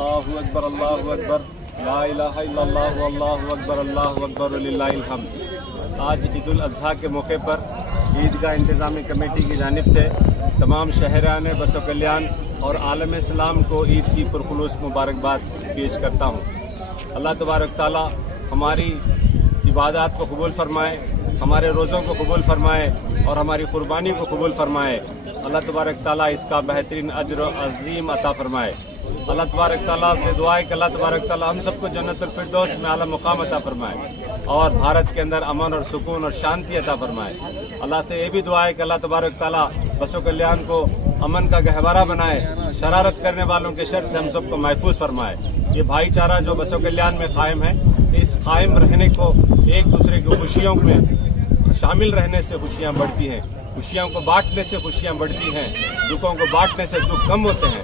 اللہ اکبر لا الہ الا اللہ اللہ اکبر وللہ الحمد۔ آج عید الاضحیٰ کے موقع پر عیدگاہ انتظامی کمیٹی کی جانب سے تمام شہریان بس و کلیان اور عالم اسلام کو عید کی پرخلوص مبارکباد پیش کرتا ہوں۔ اللہ تبارک تعالی ہماری عبادات کو قبول فرمائے، ہمارے روزوں کو قبول فرمائے اور ہماری قربانی کو قبول فرمائے۔ اللہ تبارک تعالیٰ اس کا بہترین اجر و عظیم عطا فرمائے۔ اللہ تبارک تعالیٰ سے دعا ہے کہ اللہ تبارک تعالیٰ ہم سب کو جنت الفردوس میں اعلیٰ مقام عطا فرمائے اور بھارت کے اندر امن اور سکون اور شانتی عطا فرمائے۔ اللہ سے یہ بھی دعا ہے کہ اللہ تبارک تعالیٰ بس و کلیان کو امن کا گہوارہ بنائے، شرارت کرنے والوں کے شر سے ہم سب کو محفوظ فرمائے۔ یہ بھائی چارہ جو بس و کلیان میں قائم ہے، اس قائم رہنے کو ایک دوسرے کی خوشیوں میں شامل رہنے سے خوشیاں بڑھتی ہیں، خوشیوں کو بانٹنے سے خوشیاں بڑھتی ہیں، دکھوں کو بانٹنے سے دکھ کم ہوتے ہیں۔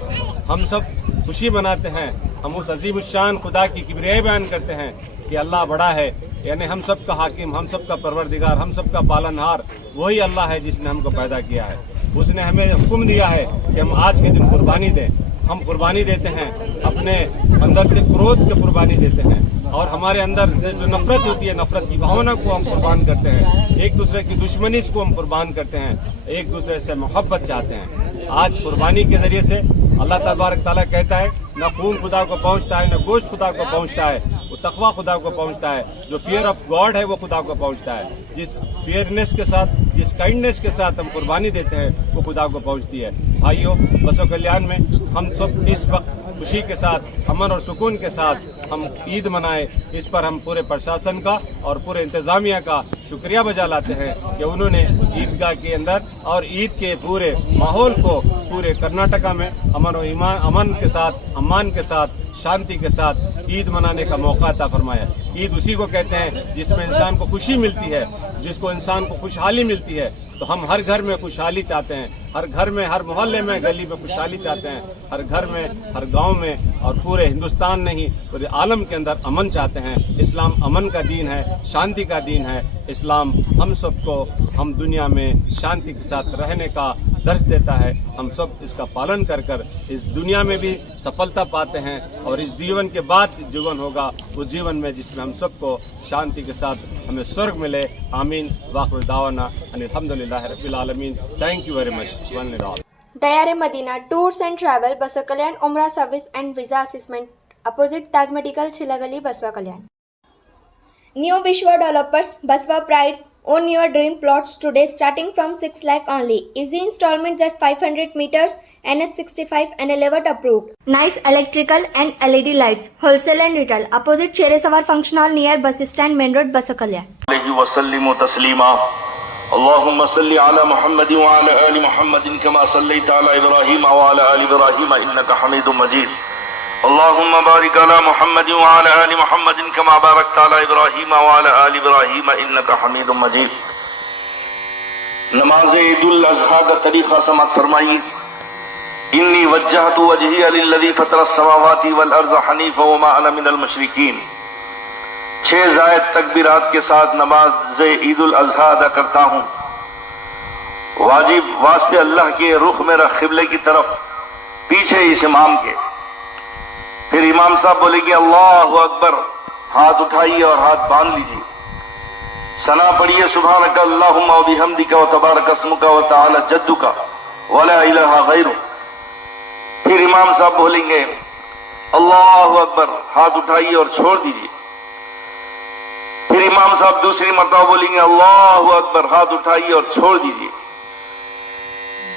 ہم سب خوشی مناتے ہیں، ہم اس عظیم الشان خدا کی کبریائی بیان کرتے ہیں کہ اللہ بڑا ہے، یعنی ہم سب کا حاکم، ہم سب کا پروردگار، ہم سب کا پالنہار وہی اللہ ہے جس نے ہم کو پیدا کیا ہے۔ اس نے ہمیں حکم دیا ہے کہ ہم آج کے دن قربانی دیں۔ ہم قربانی دیتے ہیں، اپنے اندر سے کرودھ کی قربانی دیتے ہیں اور ہمارے اندر سے جو نفرت ہوتی ہے، نفرت کی بھاونا کو ہم قربان کرتے ہیں، ایک دوسرے کی دشمنی کو ہم قربان کرتے ہیں، ایک دوسرے سے محبت چاہتے ہیں۔ آج قربانی کے ذریعے سے اللہ تبارک تعالیٰ کہتا ہے نہ خون خدا کو پہنچتا ہے، نہ گوشت خدا کو پہنچتا ہے، وہ تقویٰ خدا کو پہنچتا ہے، جو فیئر آف گاڈ ہے وہ خدا کو پہنچتا ہے۔ جس فیئرنیس کے ساتھ، جس کائنڈنیس کے ساتھ ہم قربانی دیتے ہیں وہ خدا کو پہنچتی ہے۔ بھائیو، بس و کلیان میں ہم سب اس وقت خوشی کے ساتھ، امن اور سکون کے ساتھ ہم عید منائے، اس پر ہم پورے پرشاسن کا اور پورے انتظامیہ کا شکریہ بجا لاتے ہیں کہ انہوں نے عیدگاہ کے اندر اور عید کے پورے ماحول کو پورے کرناٹکا میں امن کے ساتھ، امان کے ساتھ، شانتی کے ساتھ عید منانے کا موقع عطا فرمایا۔ عید اسی کو کہتے ہیں جس میں انسان کو خوشی ملتی ہے، جس کو انسان کو خوشحالی ملتی ہے۔ تو ہم ہر گھر میں خوشحالی چاہتے ہیں، ہر گھر میں، ہر محلے میں، گلی میں خوشحالی چاہتے ہیں، ہر گھر میں، ہر گاؤں میں اور پورے ہندوستان نہیں پورے عالم کے اندر امن چاہتے ہیں۔ اسلام امن کا دین ہے، شانتی کا دین ہے۔ اسلام ہم سب کو ہم دنیا میں شانتی کے ساتھ رہنے کا درس دیتا ہے۔ ہم سب اس کا پالن کر کر اس دنیا میں بھی سفلتا پاتے ہیں اور اس جیون کے بعد جیون ہوگا، اس جیون میں جس میں ہم سب کو شانتی کے ساتھ ہمیں سرگ ملے۔ آمین۔ واخر دعوانا ان الحمدللہ رب العالمین۔ Thank you very much one and all. Dayare Madina Tours and Travel Baswa Kalyan Umrah Service and Visa Assessment opposite Taj Medical Chilagali Baswa Kalyan. New Vishwa Developers Baswa Pride own your dream plots today starting from 6 lakh only. Easy installment just 500 meters, NH65 and 11 approved. Nice electrical and LED lights, wholesale and retail opposite Shere Sawar Function Hall near bus stand Main Road Baswa Kalyan. علیہ وسلم تسلیما اللهم صل على محمد وعلى آل محمد كما صليت على إبراهيم وعلى آل إبراهيم إنك حميد مجيد اللهم بارك على محمد وعلى آل محمد كما باركت على إبراهيم وعلى آل إبراهيم إنك حميد مجيد۔ نماز عید الاضحیٰ کا طریقہ سماعت فرمائیے۔ انی وجہت وجہی للذی فطر السماوات والارض حنیفا وما انا من المشرکین۔ 6 زائد تکبیرات کے ساتھ نماز عید الاضحیٰ ادا کرتا ہوں۔ واجب واسطے اللہ کے رخ میرا قبلے کی طرف، پیچھے اس امام کے۔ پھر امام صاحب بولے گے اللہ اکبر، ہاتھ اٹھائیے اور ہاتھ باندھ لیجیے۔ ثنا پڑھیے سبحانک اللہم و بحمدک و تبارک اسمک و تعالی جدک ولا الہ غیرک۔ پھر امام صاحب بولیں گے اللہ اکبر، ہاتھ اٹھائیے اور چھوڑ دیجیے۔ پھر امام صاحب دوسری مرتبہ بولیں گے اللہ اکبر، ہاتھ اٹھائیے اور چھوڑ دیجیے۔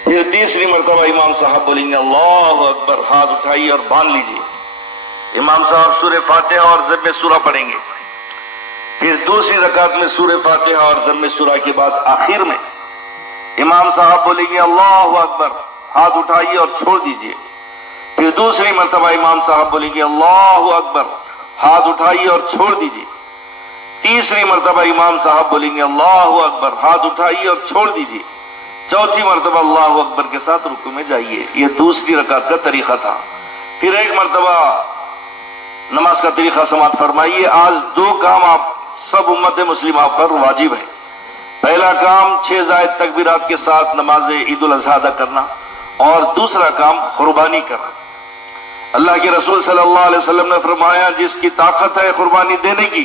پھر تیسری مرتبہ امام صاحب بولیں گے اللہ اکبر، ہاتھ اٹھائیے اور باندھ لیجیے۔ امام صاحب سورہ فاتحہ اور ضم سورہ پڑھیں گے۔ پھر دوسری رکعت میں سورہ فاتحہ اور ضم سورہ کے بعد آخر میں امام صاحب بولیں گے اللہ اکبر، ہاتھ اٹھائیے اور چھوڑ دیجیے۔ پھر دوسری مرتبہ امام صاحب بولیں گے اللہ اکبر، ہاتھ اٹھائیے اور چھوڑ دیجیے۔ تیسری مرتبہ امام صاحب بولیں گے اللہ اکبر، ہاتھ اٹھائیے اور چھوڑ دیجیے۔ چوتھی مرتبہ اللہ اکبر کے ساتھ رکوع میں جائیے۔ یہ دوسری رکعت کا طریقہ تھا۔ پھر ایک مرتبہ نماز کا طریقہ سماعت فرمائیے۔ آج 2 کام آپ سب امت مسلمہ پر واجب ہے۔ پہلا کام 6 زائد تکبیرات کے ساتھ نماز عید الاضحیٰ ادا کرنا، اور دوسرا کام قربانی کرنا۔ اللہ کے رسول صلی اللہ علیہ وسلم نے فرمایا جس کی طاقت ہے قربانی دینے کی.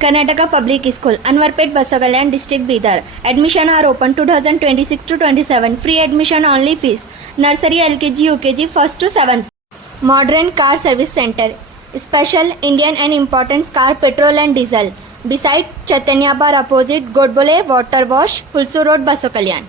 Karnataka Public School, Anwarpet, Baswa Kalyan, District Bidar. Admission are open 2026 to 27. Free admission only fees. Nursery, LKG, UKG, 1st to 7th. Modern Car Service Center. Special Indian and imported car, petrol and diesel. Beside Chaitanya Bar, opposite Godbole Water Wash, Hulsu Road, Baswa Kalyan.